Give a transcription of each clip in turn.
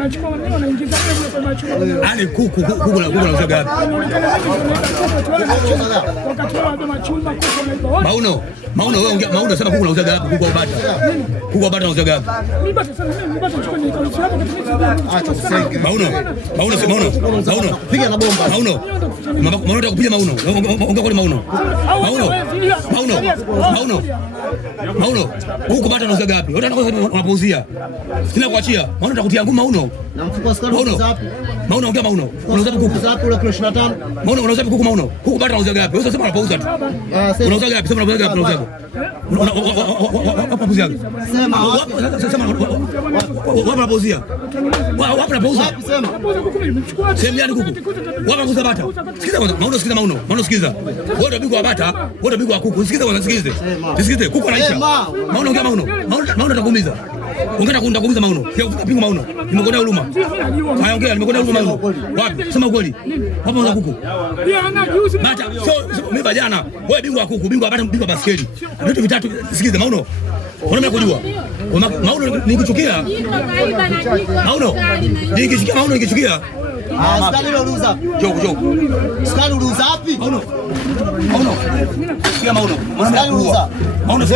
wanachukua wanaingiza kwa machungwa. Yaani kuku unauza gapi? Wakati wa machungwa kuku wanaiba. Mauno wewe ongea Mauno sema kuku unauza gapi? Kuku au bata? Kuku au bata unauza gapi? Mimi bata sana mimi bata chukua ni kwa sababu katika Mauno sema Mauno piga na bomba. Mauno atakupiga Mauno. Ongea kwa Mauno. Huko bata unauza gapi? Wewe unapuuzia. Sina kuachia. Mauno atakutia ngumu Mauno. Na mfuko wa sukari unauza wapi? Mauno ongea Mauno. Unauza kuku zapi ule kilo 25? Mauno unauza kuku Mauno. Kuku bata unauza gapi? Wewe sema unapouza tu. Unauza gapi? Sema unauza gapi? Unauza gapi? Unapauzia. Sema wapi unapauzia? Wapi unapouza? Sema. Sema gani kuku? Wapi unauza bata? Sikiza kwanza. Mauno sikiza. Wewe ndio bingwa wa bata, wewe ndio bingwa wa kuku. Sikiza kwanza, sikize. Kuku anaisha. Mauno ongea Mauno atakuumiza. Ongea kuumiza Mauno. Pingo Mauno. Nimekonea huruma. Haya ongea, nimekonea huruma Mauno. Wapi? Sema ukweli. Wapi unauza kuku? Bata. Mimi bajana. Wewe bingwa wa kuku, bingwa wa bata, bingwa wa baskeli. Vitu vitatu. Sikize Mauno. Unaona kujua. Mauno nikichukia. Mauno. Nikichukia. Sukari unauza. Joko. Sukari unauza wapi? Mauno. Sikia Mauno. Sukari unauza. Mauno.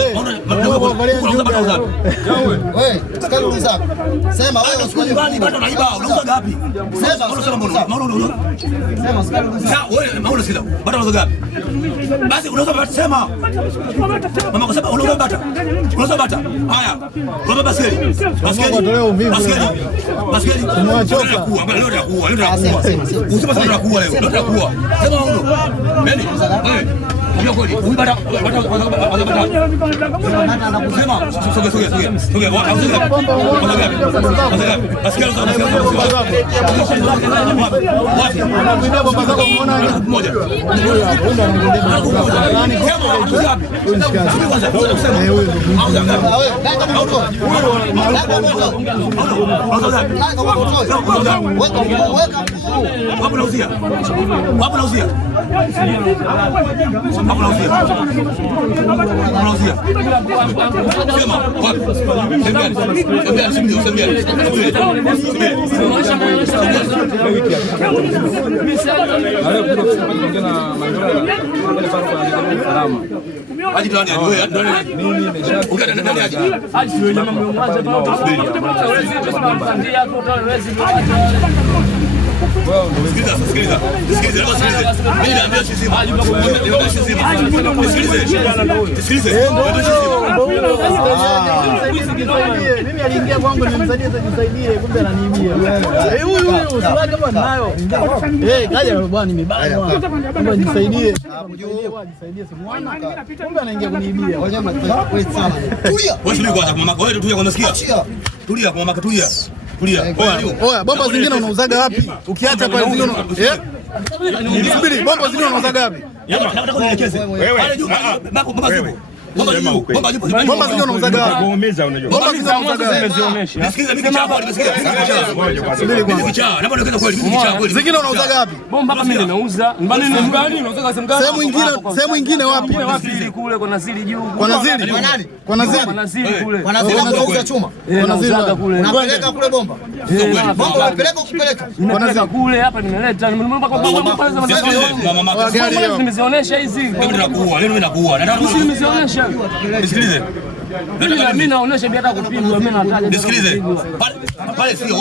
Wewe, sukari unauza. Sema wewe sukari bado unaiba, unauza gapi? Sema Mauno. Sema sukari unauza. Sasa wewe Mauno sikiza. Bado unauza gapi? Basi unauza bata sema. Mama kwa sababu unauza bata. Unauza bata. Haya. Unauza baskeli. Umewachoka. Leo nakuua. Usema sana nakuua leo. Leo nakuua. Sema Mauno. Nani? Wewe. Ndio kweli. Huyu bata. Sema sogea. Baskeli Sikiliza. Mimi aliingia kwangu nimsaidie tujisaidie, kumbe ananiibia. Huyu usiwake bwana nayo. Kaja bwana nimebanwa. Kumbe nisaidie. Nisaidie simuona. Kumbe anaingia kuniibia. Tulia. Wewe kwanza mama, wewe tulia kwanza sikia. Tulia kwa mama, tulia. Oya, bomba zingine unauzaga wapi? Ukiacha kwa zingine subiri, bomba zingine unauzaga wapi? Nataka unielekeze. Wewe. Bomba zingine unauzaga wapi? Kuumiza unajua. Bomba zingine unauzaga wapi? Nisikize mimi kichapa, Subiri kwanza. Naomba nielekeze kweli, mimi kichapa kweli. Zingine unauzaga wapi? Bomba hapa mimi nauza. Mbani unauzaga sehemu gani? Sehemu nyingine wapi? Nasiri kule kwa Nasiri juu. Kwa Nasiri? Kwa nani? Kwa Nasiri? Kwa Nasiri kule. Kwa Nasiri unauza chuma. Kwa Nasiri kule. Unapeleka kule bomba. Bomba unapeleka ukipeleka. Nimepeleka kule hapa nimeleta. Nimenunua kwa bomba pale za Nasiri. Nimezionyesha hizi. Mimi nakuua. Nimezionyesha. Nisikilize. Mimi naonesha biashara kupigwa, mimi nataja. Nisikilize. Pale sio